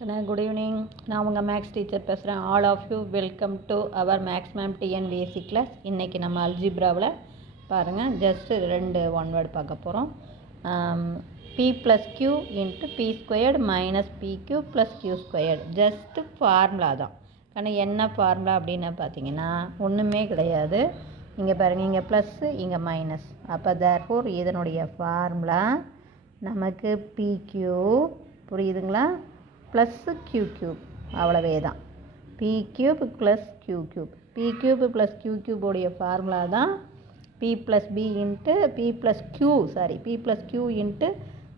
Good evening. நான் உங்கள் maths teacher பேசுகிறேன். All of you welcome to our maths ma'am TN basic class. இன்றைக்கி நம்ம அல்ஜிப்ராவில் பாருங்கள், ஜஸ்ட்டு 2 ஒன் வேர்டு பார்க்க போகிறோம். P plus Q into P squared minus P Q plus Q squared. Just formula தான். ஆனால் என்ன ஃபார்முலா அப்படின்னு பார்த்தீங்கன்னா ஒன்றுமே கிடையாது. இங்கே பாருங்கள், இங்கே ப்ளஸ்ஸு இங்கே மைனஸ். அப்போ தேர்ஃபோர் இதனுடைய ஃபார்முலா நமக்கு பி கியூ, புரியுதுங்களா, ப்ளஸ்ஸு கியூ க்யூப், அவ்வளவே தான். P cube plus Q cube. P cube plus Q க்யூபோடைய ஃபார்முலா தான் P plus P into P plus Q P plus Q into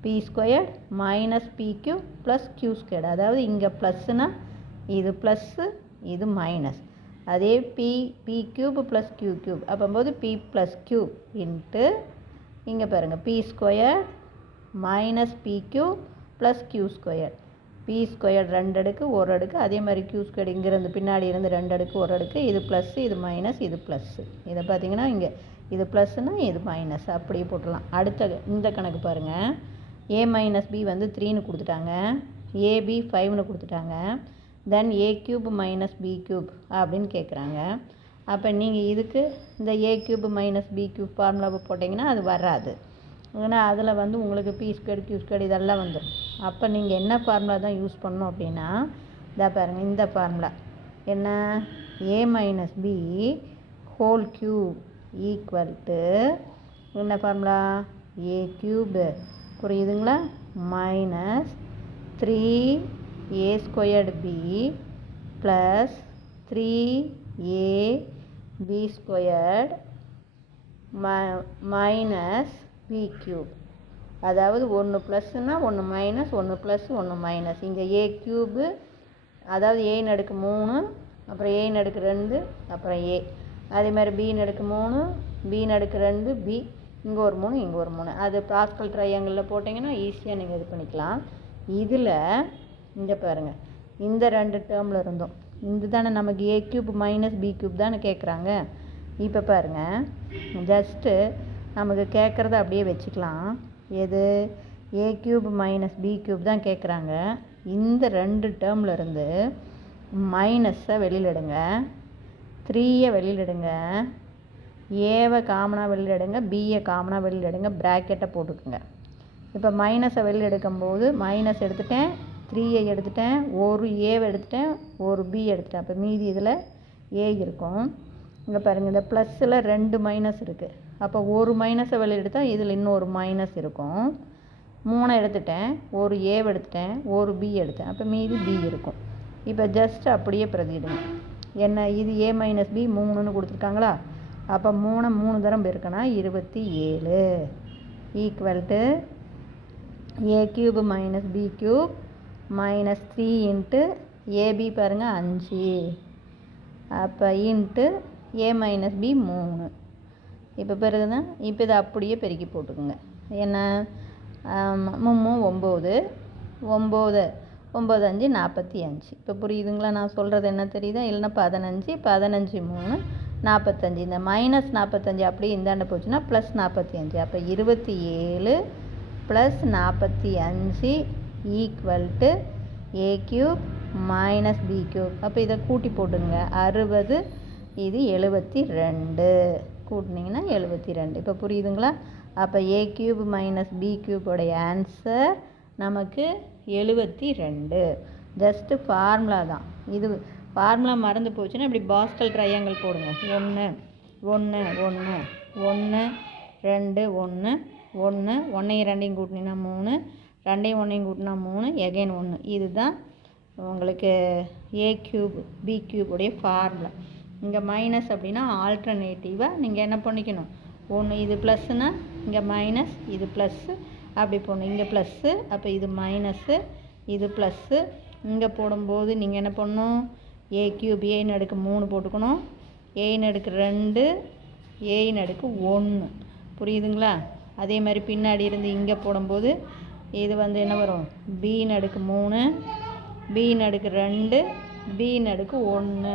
P squared minus P Q plus Q squared. அதாவது இங்கே ப்ளஸ்ஸுனால் இது plus, இது minus. அதே P cube plus Q cube அப்போது P plus Q into இங்கே பாருங்கள் P square minus P Q plus Q square. B square 2 அடுக்கு 1 அடுக்கு, அதே மாதிரி கியூ ஸ்கொயர் இங்கேருந்து பின்னாடி இருந்து 2 அடுக்கு 1 அடுக்கு. இது ப்ளஸ்ஸு, இது மைனஸ், இது ப்ளஸ்ஸு. இதை பார்த்தீங்கன்னா இங்கே இது ப்ளஸ்ஸுனால் இது மைனஸ், அப்படியே போட்டுடலாம். அடுத்த இந்த கணக்கு பாருங்கள். ஏ மைனஸ் பி வந்து 3ன்னு கொடுத்துட்டாங்க, ஏபி 5ன்னு கொடுத்துட்டாங்க. தென் ஏ க்யூப் மைனஸ் பி க்யூப் அப்படின்னு கேட்குறாங்க. அப்போ நீங்கள் இதுக்கு இந்த ஏ க்யூப் மைனஸ் பி க்யூப் ஃபார்முலாவை போட்டிங்கன்னா அது வராது. ஏன்னா அதில் வந்து உங்களுக்கு பி ஸ்கொயர் கியூ ஸ்கொயர் இதெல்லாம் வந்துடும். அப்போ நீங்கள் என்ன ஃபார்முலா தான் யூஸ் பண்ணணும் அப்படின்னா, இதை பாருங்கள், இந்த ஃபார்முலா என்ன, A minus B whole cube equal to என்ன ஃபார்முலா, ஏ க்யூப், புரியுதுங்களா, minus 3 A squared B plus 3 A B squared minus B cube. அதாவது 1 ப்ளஸ்னா 1 மைனஸ், 1 ப்ளஸ் 1 மைனஸ். இங்கே ஏ க்யூபு, அதாவது ஏ நடுக்கு 3, அப்புறம் ஏ நடுக்கு 2, அப்புறம் ஏ. அதே மாதிரி பி நடுக்கு 3, பி நடுக்கு 2, பி. இங்கே ஒரு 3, இங்கே ஒரு 3. அது பாஸ்கல் ட்ரையாங்கிளில் போட்டிங்கன்னா ஈஸியாக நீங்கள் இது பண்ணிக்கலாம். இதில் இங்கே பாருங்கள், இந்த 2 டேர்மில் இருந்தோம். இது தானே நமக்கு ஏ க்யூப் மைனஸ் பி க்யூப் தானே கேட்குறாங்க. இப்போ பாருங்கள், ஜஸ்ட்டு நமக்கு கேட்குறத அப்படியே வச்சுக்கலாம். எது, ஏ க்யூப் மைனஸ் பி க்யூப் தான் கேட்குறாங்க. இந்த 2 டேர்மில் இருந்து மைனஸை வெளியில் எடுங்க, 3யை வெளியில் எடுங்க, ஏவை காமனாக வெளியில் எடுங்க, பியை காமனாக வெளியில் எடுங்க, ப்ராக்கெட்டை போட்டுக்குங்க. இப்போ மைனஸை வெளியில் எடுக்கும்போது மைனஸ் எடுத்துட்டேன், 3யை எடுத்துட்டேன், ஒரு ஏவை எடுத்துட்டேன், ஒரு பி எடுத்துட்டேன். அப்போ மீதி இதில் ஏ இருக்கும். இங்கே பாருங்கள், இந்த ப்ளஸ்ஸில் 2 மைனஸ் இருக்குது. அப்போ ஒரு மைனஸை வெளியே எடுத்தால் இதில் இன்னொரு மைனஸ் இருக்கும். 3 எடுத்துட்டேன், ஒரு ஏவை எடுத்துட்டேன், ஒரு பி எடுத்தேன். அப்போ மீதி பி இருக்கும். இப்போ ஜஸ்ட் அப்படியே பிரதிடுங்க. என்ன, இது ஏ மைனஸ் பி 3ன்னு கொடுத்துருக்காங்களா. அப்போ 3 தரம் பெருக்கினா 27 equal to A cube minus B cube minus 3 into AB பாருங்கள் 5, அப்போ இன்ட்டு ஏ மைனஸ் பி 3. இப்போ பிறகுதான் இப்போ இதை அப்படியே பெருக்கி போட்டுக்குங்க. என்ன, 3 9 9 5 45. இப்போ புரியுதுங்களா நான் சொல்கிறது என்ன தெரியுதா, இல்லைன்னா 15 15 3 45. இந்த மைனஸ் 45 அப்படியே இந்தாண்ட போச்சுன்னா ப்ளஸ் 45. அப்போ 27 plus 45 equal to A cube minus B cube. அப்போ இதை கூட்டி போட்டுங்க, 60, இது 72, கூட்டினீங்கன்னா 72. இப்போ புரியுதுங்களா. அப்போ ஏ க்யூப் மைனஸ் பி க்யூபோடைய ஆன்சர் நமக்கு 72. ஜஸ்ட்டு ஃபார்முலா தான் இது. ஃபார்முலா மறந்து போச்சுன்னா இப்படி பாஸ்கல் ட்ரையாங்கிள் போடுங்க. 1 1 1 1 2 1 1 1ஐயும் 2ஐயும் கூட்டினீங்கன்னா 3, 2ஐயும் 1ஐயும் கூட்டினா 3, எகைன் 1. இதுதான் உங்களுக்கு ஏ க்யூப் பி க்யூபுடைய ஃபார்முலா. இங்கே மைனஸ் அப்படின்னா ஆல்டர்னேட்டிவாக நீங்கள் என்ன பண்ணிக்கணும், ஒன்று இது ப்ளஸ்ஸுன்னா இங்கே மைனஸ், இது ப்ளஸ்ஸு, அப்படி போடணும். இங்கே ப்ளஸ்ஸு, அப்போ இது மைனஸ்ஸு, இது ப்ளஸ்ஸு. இங்கே போடும்போது நீங்கள் என்ன பண்ணணும், ஏ க்யூப் ஏன்னு அடுக்கு 3 போட்டுக்கணும், ஏன்னு அடுக்கு 2, ஏன்னு அடுக்கு 1. புரியுதுங்களா. அதே மாதிரி பின்னாடி இருந்து இங்கே போடும்போது இது வந்து என்ன வரும், பின்னு அடுக்கு 3, பின்னு அடுக்கு 2, பின்னு அடுக்கு 1.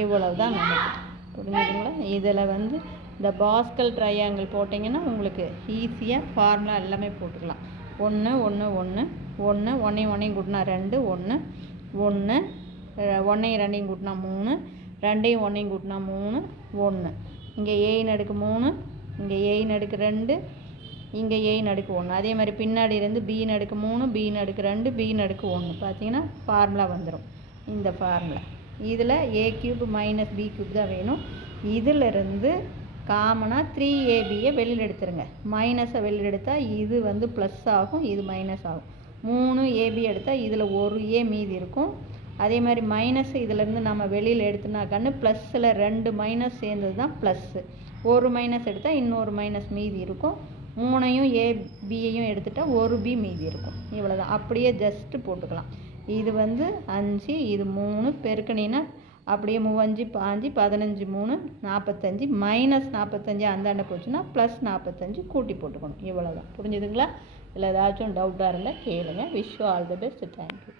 இவ்வளவு தான் நமக்கு, புரிஞ்சுதுங்களா. இதில் வந்து இந்த பாஸ்கல் ட்ரையாங்கிள் போட்டிங்கன்னா உங்களுக்கு ஈஸியாக ஃபார்முலா எல்லாமே போட்டுக்கலாம். 1 1 1 1 1 கூட்டினா 2 1 1 1 2 கூட்டினா 3 2 1 கூட்டினா 3 1 இங்கே ஏயின் அடுக்கு 3 இங்கே ஏயின் அடுக்கு 2 இங்கே ஏயின் அடுக்கு 1 அதே மாதிரி பின்னாடி இருந்து பியின் அடுக்கு 3 பியின் அடுக்கு 2 பியின் அடுக்கு 1 பார்த்தீங்கன்னா ஃபார்முலா வந்துடும் இந்த ஃபார்முலா. இதில் a cube minus b cube தான் வேணும். இதிலிருந்து காமனாக 3ab வெளியில் எடுத்துருங்க. மைனஸை வெளியில் எடுத்தால் இது வந்து ப்ளஸ் ஆகும், இது மைனஸ் ஆகும். 3ab எடுத்தால் இதில் ஒரு a மீதி இருக்கும். அதே மாதிரி மைனஸ் இதிலேருந்து நம்ம வெளியில் எடுத்துனாக்கன்னு ப்ளஸ்ஸில் 2 மைனஸ் சேர்ந்தது தான் ப்ளஸ்ஸு. ஒரு மைனஸ் எடுத்தால் இன்னொரு மைனஸ் மீதி இருக்கும். 3ஐயும் ஏபியையும் எடுத்துட்டால் ஒரு b மீதி இருக்கும். இவ்வளோ தான். அப்படியே ஜஸ்ட்டு போட்டுக்கலாம். இது வந்து 5 இது 3 பெருக்கணினா அப்படியே 3 5 15 3 45 மைனஸ் 45 அந்தாண்ட போச்சுன்னா ப்ளஸ் 45 கூட்டி போட்டுக்கணும். இவ்வளோ தான். புரிஞ்சுதுங்களா? இல்லை ஏதாச்சும் டவுட்டாக இருந்தால் கேளுங்க. Wish you all the best. Thank you.